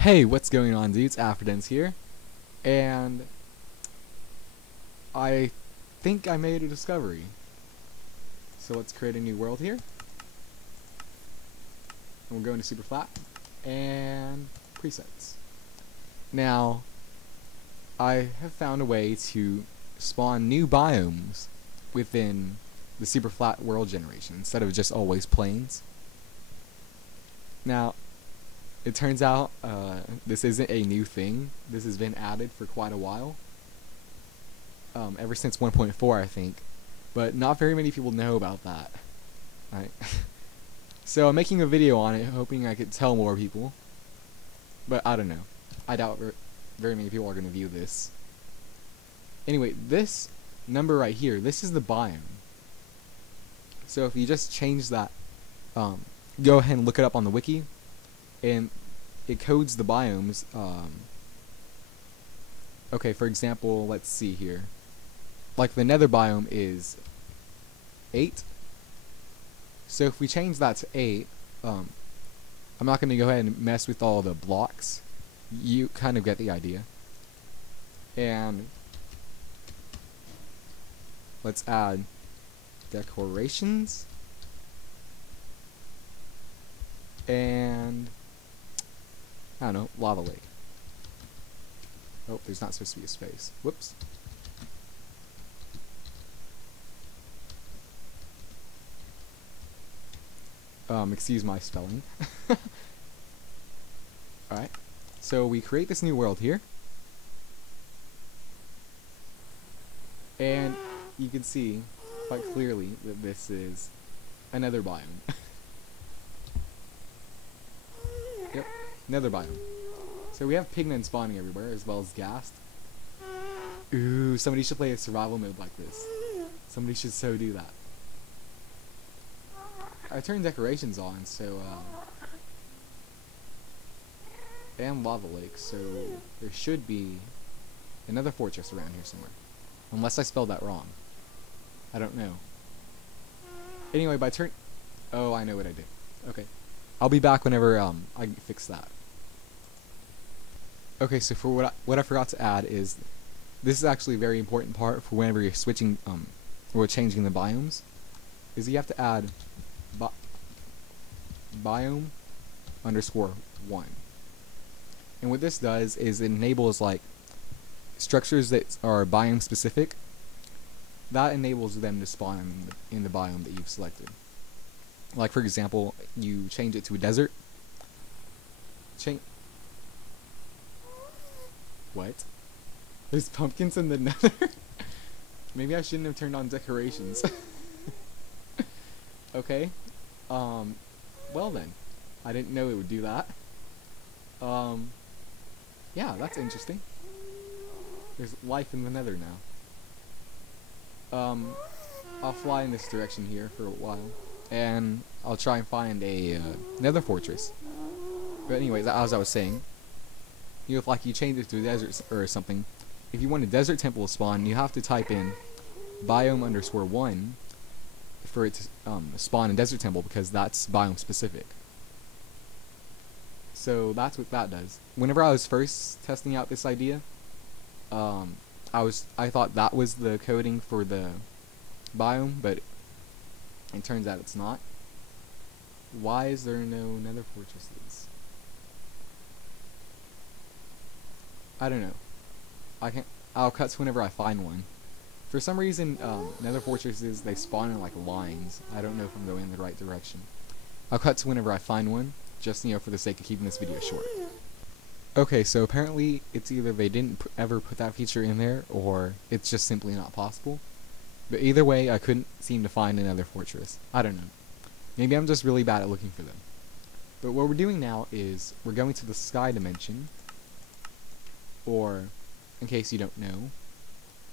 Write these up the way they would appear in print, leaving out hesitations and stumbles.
Hey, what's going on, dudes? Afrodens here, and I think I made a discovery. So let's create a new world here, and we'll go into Superflat and presets. Now, I have found a way to spawn new biomes within the Superflat world generation instead of just always plains. Now, it turns out this isn't a new thing. This has been added for quite a while. Ever since 1.4, I think. But not very many people know about that. Right? So I'm making a video on it, hoping I could tell more people. But I don't know. I doubt very many people are going to view this. Anyway, this number right here, this is the biome. So if you just change that, go ahead and look it up on the wiki. And it codes the biomes. Okay, for example, let's see here. Like the nether biome is 8. So if we change that to 8, I'm not going to go ahead and mess with all the blocks. You kind of get the idea. And let's add decorations. And I don't know, lava lake. Oh, there's not supposed to be a space. Whoops. Excuse my spelling. Alright. So we create this new world here. And you can see quite clearly that this is another biome. Yep, nether biome. So we have pigmen spawning everywhere, as well as ghast. Ooh, somebody should play a survival mode like this. Somebody should so do that. I turned decorations on, so, and lava lake, so there should be another fortress around here somewhere. Unless I spelled that wrong. I don't know. Anyway, oh, I know what I did. Okay. I'll be back whenever I fix that. Okay, so for what I forgot to add is this is actually a very important part for whenever you're switching or changing the biomes, is you have to add biome _1. And what this does is it enables like structures that are biome specific. That enables them to spawn in the biome that you've selected. Like for example, you change it to a desert. What? There's pumpkins in the nether? Maybe I shouldn't have turned on decorations. Okay. Well then. I didn't know it would do that. Yeah, that's interesting. There's life in the nether now. I'll fly in this direction here for a while. And I'll try and find a nether fortress. But anyways, as I was saying, you know, if like you change it to a desert or something, if you want a desert temple to spawn, you have to type in biome _1 for it to spawn a desert temple, because that's biome specific. So that's what that does. Whenever I was first testing out this idea, I thought that was the coding for the biome, but it turns out it's not. Why is there no nether fortresses? I don't know. I'll cut to whenever I find one. For some reason, nether fortresses, they spawn in like lines. I don't know if I'm going in the right direction. I'll cut to whenever I find one, just, you know, for the sake of keeping this video short. Okay, so apparently it's either they didn't ever put that feature in there, or it's just simply not possible. But either way, I couldn't seem to find another fortress. I don't know. Maybe I'm just really bad at looking for them. But what we're doing now is we're going to the sky dimension, or in case you don't know,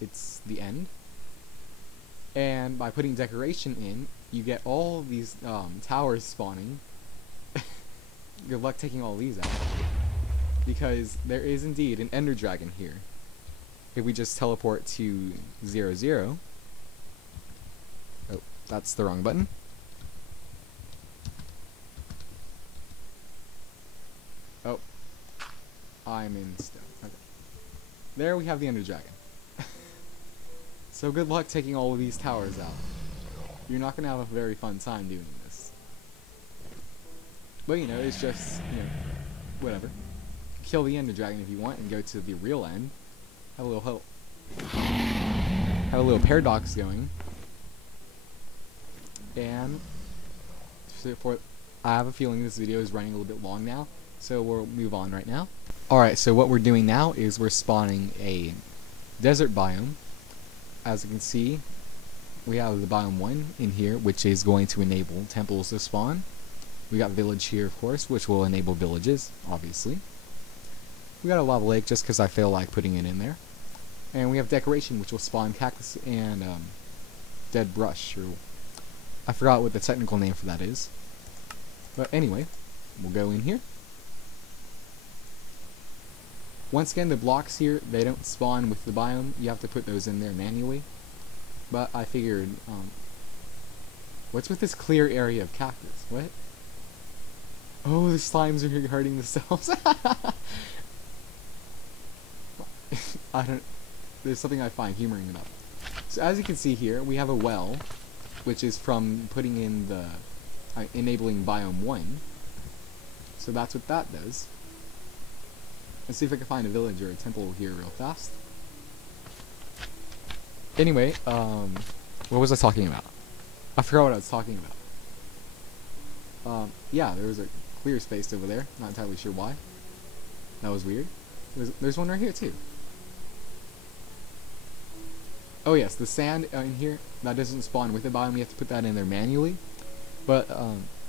it's the end. And by putting decoration in, you get all these towers spawning. Good luck taking all these out, because there is indeed an ender dragon here. If we just teleport to 0, 0. Oh, that's the wrong button. Oh, I'm in stone. Okay. There we have the Ender Dragon. So good luck taking all of these towers out. You're not gonna have a very fun time doing this. But you know, it's just, you know, whatever. Kill the Ender Dragon if you want and go to the real end. Have a little help. Have a little paradox going. And I have a feeling this video is running a little bit long now, so we'll move on right now. Alright, so what we're doing now is we're spawning a desert biome. As you can see, we have the biome 1 in here, which is going to enable temples to spawn. We got village here, of course, which will enable villages, obviously. We got a lava lake just because I feel like putting it in there. And we have decoration, which will spawn cactus and dead brush. Or I forgot what the technical name for that is. But anyway, we'll go in here. Once again, the blocks here, they don't spawn with the biome. You have to put those in there manually. But I figured, what's with this clear area of cactus? What? Oh, the slimes are hurting themselves. There's something I find humoring about. So as you can see here, we have a well, which is from putting in the, enabling biome 1. So that's what that does. Let's see if I can find a village or a temple here real fast. Anyway, what was I talking about? I forgot what I was talking about. Yeah, there was a clear space over there. Not entirely sure why. That was weird. There's one right here too. Oh yes, the sand in here, that doesn't spawn with the biome. You have to put that in there manually. But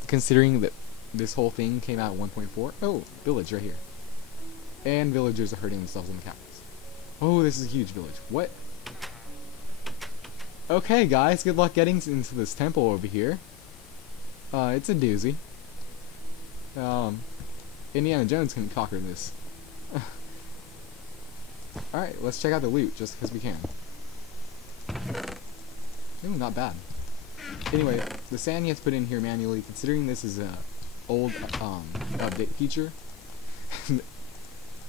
considering that this whole thing came out at 1.4, oh, village right here. And villagers are hurting themselves in the cactus. Oh, this is a huge village. What? Okay, guys, good luck getting into this temple over here. It's a doozy. Indiana Jones can conquer this. Alright, let's check out the loot, just because we can. Ooh, not bad. Anyway, the sand you have to put in here manually, considering this is a old update feature.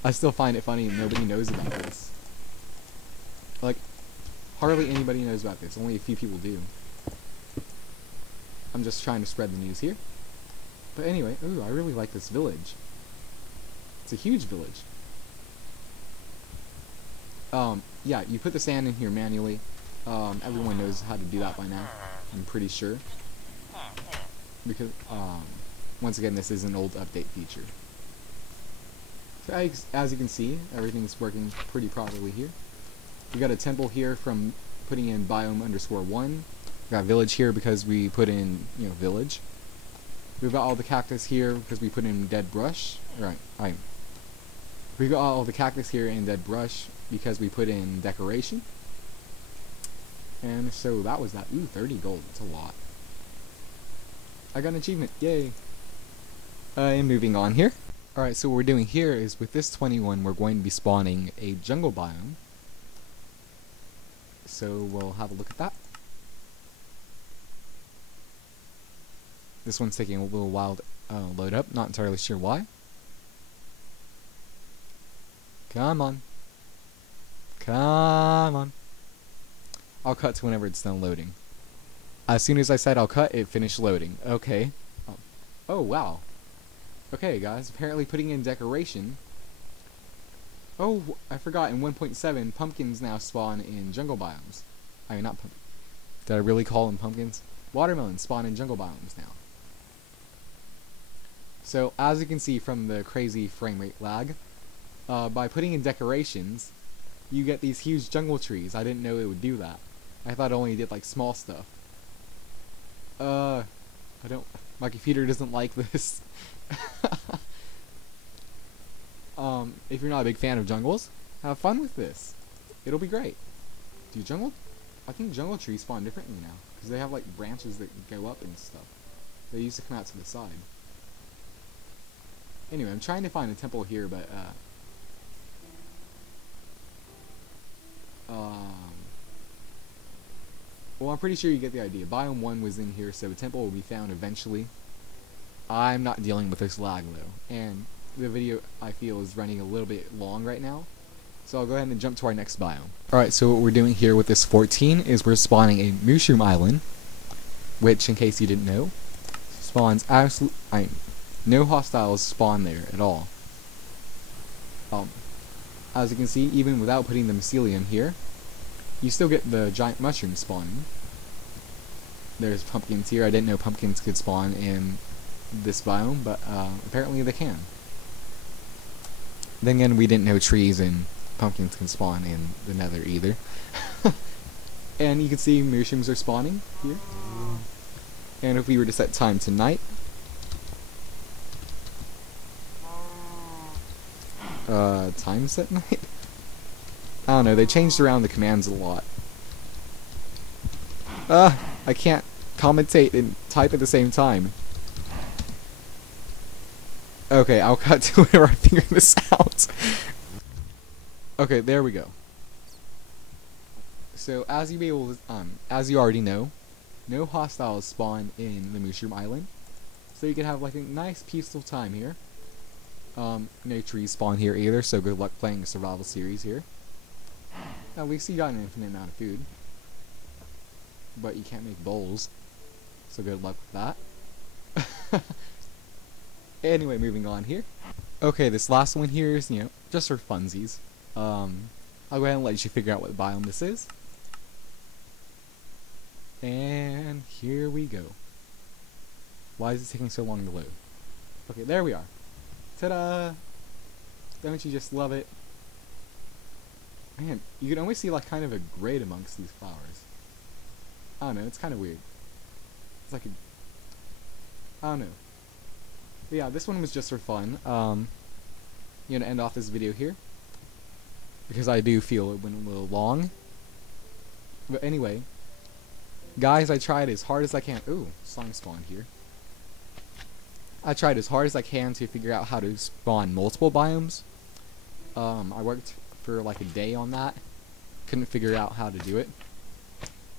I still find it funny and nobody knows about this. Like, hardly anybody knows about this. Only a few people do. I'm just trying to spread the news here. But anyway, ooh, I really like this village. It's a huge village. Yeah, you put the sand in here manually. Everyone knows how to do that by now, I'm pretty sure. Because, once again, this is an old update feature. So as you can see, everything's working pretty properly here. We got a temple here from putting in biome_1. We got a village here because we put in, you know, village. We've got all the cactus here because we put in dead brush. Right, we got all the cactus here and dead brush because we put in decoration. And so that was that. Ooh, 30 gold. That's a lot. I got an achievement. Yay. And moving on here. Alright, so what we're doing here is with this 21, we're going to be spawning a jungle biome. So we'll have a look at that. This one's taking a little while to load up. Not entirely sure why. Come on. Come on. I'll cut to whenever it's done loading. As soon as I said I'll cut, it finished loading. Okay. Oh, wow. Okay, guys. Apparently putting in decoration. Oh, I forgot. In 1.7, pumpkins now spawn in jungle biomes. I mean, not pumpkins. Did I really call them pumpkins? Watermelons spawn in jungle biomes now. So, as you can see from the crazy frame rate lag, by putting in decorations, you get these huge jungle trees. I didn't know it would do that. I thought it only did like small stuff. My computer doesn't like this. If you're not a big fan of jungles, have fun with this. It'll be great. I think jungle trees spawn differently now, because they have like branches that go up and stuff. They used to come out to the side. Anyway, I'm trying to find a temple here, but well, I'm pretty sure you get the idea. Biome 1 was in here, so a temple will be found eventually. I'm not dealing with this lag though, and the video, I feel, is running a little bit long right now. So I'll go ahead and jump to our next biome. Alright, so what we're doing here with this 14 is we're spawning a mushroom island, which, in case you didn't know, spawns no hostiles spawn there at all. As you can see, even without putting the mycelium here, you still get the giant mushroom spawning. There's pumpkins here. I didn't know pumpkins could spawn in this biome, but apparently they can. Then again, we didn't know trees and pumpkins can spawn in the nether either. And you can see mushrooms are spawning here. And if we were to set time to night, time set night? I don't know, they changed around the commands a lot. I can't commentate and type at the same time. Okay, I'll cut to whenever I figure this out. Okay, there we go. So as you already know, no hostiles spawn in the mushroom island. So you can have like a nice peaceful time here. No trees spawn here either, so good luck playing a survival series here. At least you got an infinite amount of food. But you can't make bowls, so good luck with that. Anyway, moving on here. Okay, this last one here is, just for funsies. I'll go ahead and let you figure out what biome this is. And here we go. Why is it taking so long to load? Okay, there we are. Ta-da! Don't you just love it? Man, you can always see like kind of a grade amongst these flowers. I don't know, it's kind of weird. It's like I don't know. But yeah, this one was just for fun. I'm gonna end off this video here, because I do feel it went a little long. But anyway, guys, I tried as hard as I can. Ooh, slime spawned here. I tried as hard as I can to figure out how to spawn multiple biomes. I worked for like a day on that. Couldn't figure out how to do it.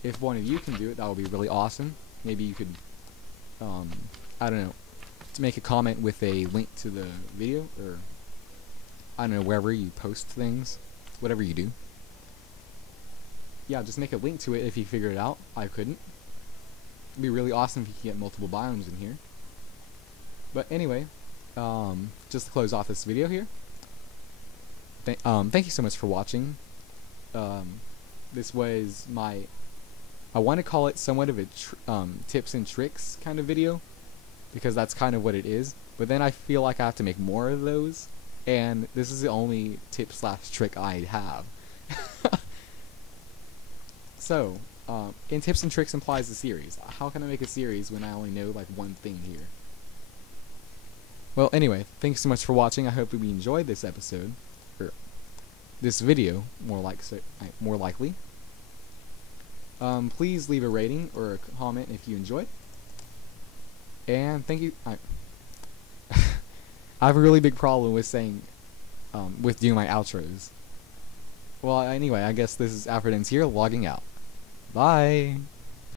If one of you can do it, that would be really awesome. Maybe you could, I don't know, to make a comment with a link to the video, or I don't know, wherever you post things, whatever you do. Yeah, just make a link to it if you figure it out. I couldn't. It'd be really awesome if you could get multiple biomes in here. But anyway, just to close off this video here, thank you so much for watching. This was my, I want to call it somewhat of a tips and tricks kind of video, because that's kind of what it is. But then I feel like I have to make more of those, and this is the only tip/trick I have. So, in tips and tricks implies a series. How can I make a series when I only know like one thing here? Well, anyway, thanks so much for watching. I hope you enjoyed this episode, or this video, more likely. Please leave a rating or a comment if you enjoyed. And thank you. I have a really big problem with saying, with doing my outros. Well, anyway, I guess this is Alfred Ends here, logging out. Bye!